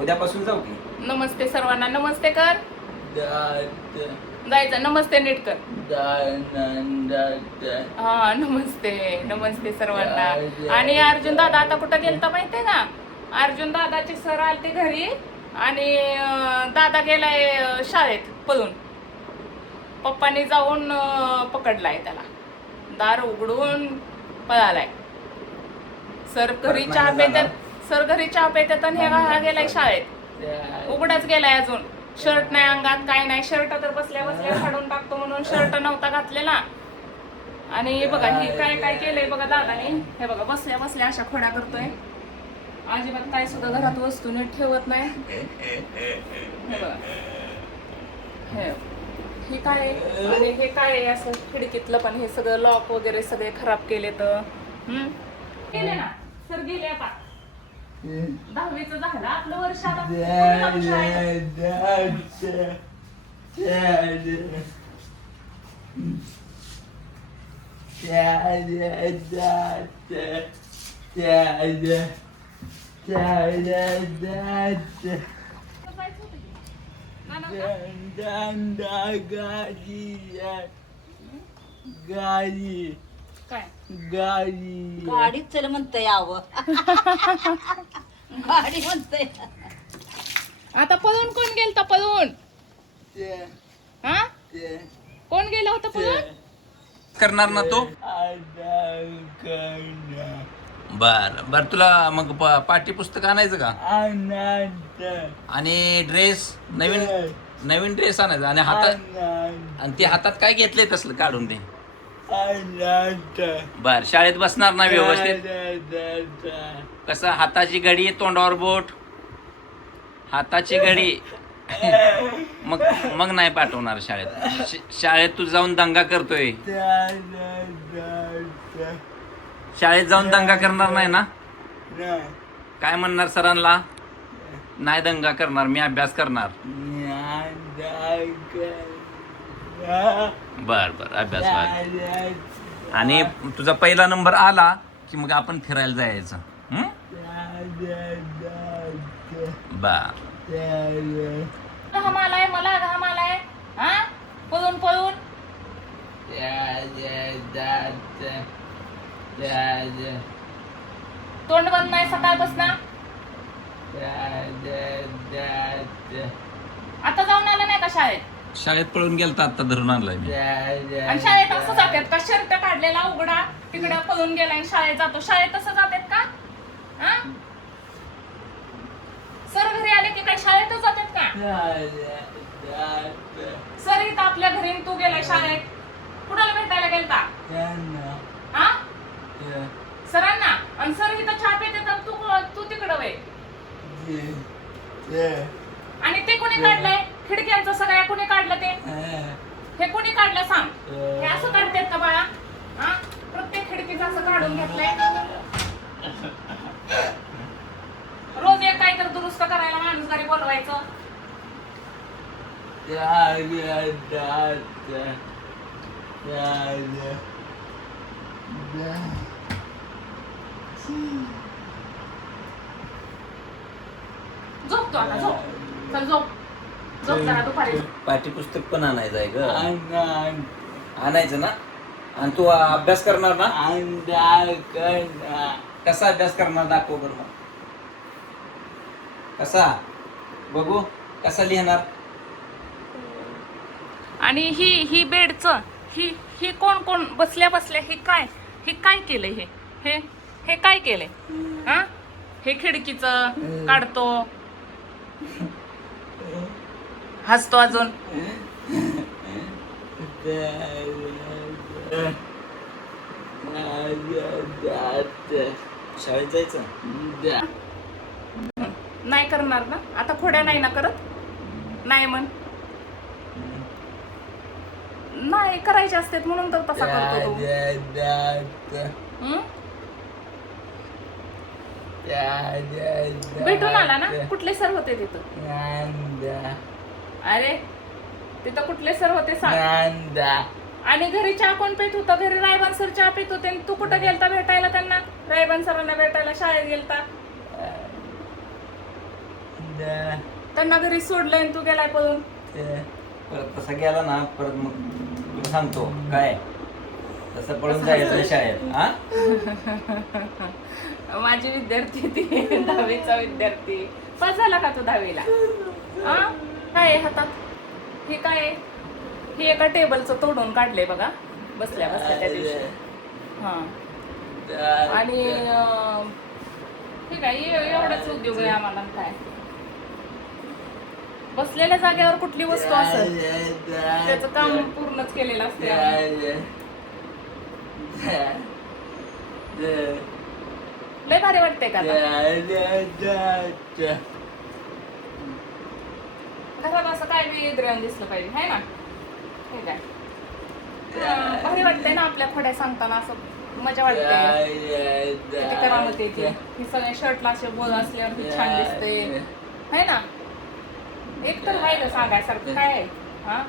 उद्यापासून जाऊ की. नमस्ते सर्वांना. नमस्ते कर. जायचं. नमस्ते नीट कर. हा नमस्ते. नमस्ते सर्वांना. आणि अर्जुन दादा आता कुठं गेलता माहितीये का? अर्जुन दादाचे सर आलते घरी आणि दादा गेलाय शाळेत पळून. पप्पांनी जाऊन पकडलाय त्याला. दार उघडून पळालाय. सर घरी चहा पेतात. सर घरी चहा पेतात आणि हे गेलाय शाळेत. उघडाच गेलाय अजून. शर्ट नाही अंगात, काय नाही. शर्ट तर बसल्या बसल्या काढून टाकतो म्हणून शर्ट नव्हता घातलेला. आणि बघा हे काय काय केलंय बघा दादाने. हे बघा बसल्या बसल्या अशा खोड्या करतोय. अजिबात काय सुद्धा घरात वस्तू नीट ठेवत नाही. हे बघा हे काय आणि हे काय असं खिडकीतलं पण हे सगळं लॉक वगैरे सगळे खराब केले तर केले ना. सर गेले आता. 10वीचं झालं आपलं वर्ष. आता गाडी चल म्हणतं यावं. गाडी म्हणतंय. आता पळून कोण गेलता पळून? हा कोण गेला होता पळून? करणार ना तो. बर बर. तुला मग पाठ्यपुस्तक आणायचं का? आणि ड्रेस नवीन नवीन ड्रेस आणायचा. आणि हातात आणि ते हातात काय घेतलंय तसलं काढून ते. बर. शाळेत बसणार ना व्यवस्थित? कसं हाताची घडी तोंडावर बोट. हाताची घडी मग मग नाही पाठवणार शाळेत. शाळेत तू जाऊन दंगा करतोय. शाळेत जाऊन दंगा करणार नाही ना? काय म्हणणार सरांना? नाही दंगा करणार, मी अभ्यास करणार. बर बर अभ्यास कर. आणि तुझा पहिला नंबर आला की मग आपण फिरायला जायचं. बर. घाम आलाय मला. घाम आलाय. हा पळून पळून. तोंड बंद नाही सकाळपासून. आता जाऊन आलं नाही का शाळेत? शाळेत पळून गेलता आता धरून आणलाय मी. आणि शाळेत असं जातात का? शर्ट काढलेला उघडा तिकडे पळून गेलाय आणि शाळेत जातो. शाळेत तसं जातात का? हा सर घरी आले की काय शाळेतच जातात का? सर इथं आपल्या घरी तू गेलाय शाळेत. कुणाला भेटायला गेलता? हा सरांना. आणि सर इथं चहा पितात आणि तू तिकडं वे. आणि ते कोणी काढलंय? खिडक्यांचं सगळ्या कोणी काढलं ते? हे कोणी काढलं सांग? हे असं काढतात का बाळा? हा प्रत्येक खिडकीचं असं काढून घेतलंय. रोज एक काय तर दुरुस्त करायला माणूस घरी बोलवायचं. झोपतो आता. झोप चल. झोप झोप जरा दुपारी. पाठ्यपुस्तक पण आणायचं आहे ग. आणायचं ना? आणि तू अभ्यास करणार ना? कसा अभ्यास करणार दाखव बरं मग. कसा बघू कसा लिहिणार? आणि ही बेडचं ही कोण कोण बसल्या बसल्या हे काय केलंय? हे काय केलंय? हा हे खिडकीचं काढतो. हसतो अजून. शाळेत जायचं नाही करणार ना? आता खोड्या नाही ना करत? नाही म्हण. नाही करायचे असतात म्हणून तर तसा करतो तू. भेटून आला ना? कुठले सर होते तिथं? अरे तिथं कुठले सर होते सांग? आणि घरी चहा कोण पेत होतं? घरी रायबन सर चहा पेत होते. तू कुठं गेलता भेटायला त्यांना? रायबन सरांना भेटायला शाळेत गेलता. त्यांना घरी सोडलंय आणि तू गेलाय पळून. परत तसा गेला ना परत मग तुला सांगतो काय तसं पळून जायचं शाळेत हा. माझी विद्यार्थी ती 10वीचा विद्यार्थी. पास झाला का तू 10वीला? हा काय आहे हातात? हे काय आहे? हे एका टेबलचं तोडून काढलंय बघा बसल्या बसल्या त्या दिवशी. हा आणि ठीक आहे एवढाच उद्योग आहे आम्हाला. काय बसलेल्या जागेवर कुठली वस्तू असेल त्याचं काम पूर्णच केलेलं असते आम्ही. लय भारी वाटतंय का आता? घरात असं काय बी इद्रेवून दिसलं पाहिजे है ना. ठीक आहे भारी वाटतंय ना आपल्या खोड्या सांगताना. असं मजा वाटते. किती करामत येते. ही सगळ्या शर्टला असे बोल असल्यावर छान दिसते है ना. एक तर आहे का सांगायसारखं काय आहे हा.